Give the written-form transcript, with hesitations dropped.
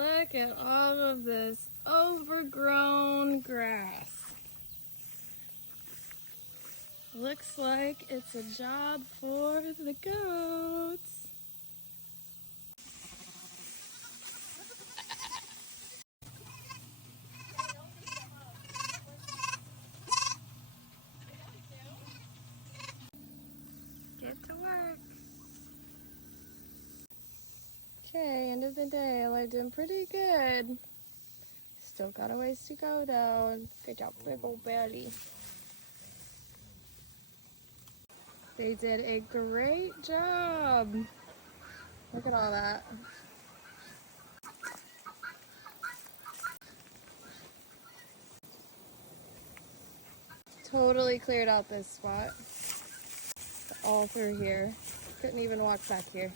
Look at all of this overgrown grass. Looks like it's a job for the goats. Get to work. Okay, end of the day. I'm doing pretty good. Still got a ways to go though. Good job, big old belly. They did a great job. Look at all that. Totally cleared out this spot. All through here. Couldn't even walk back here.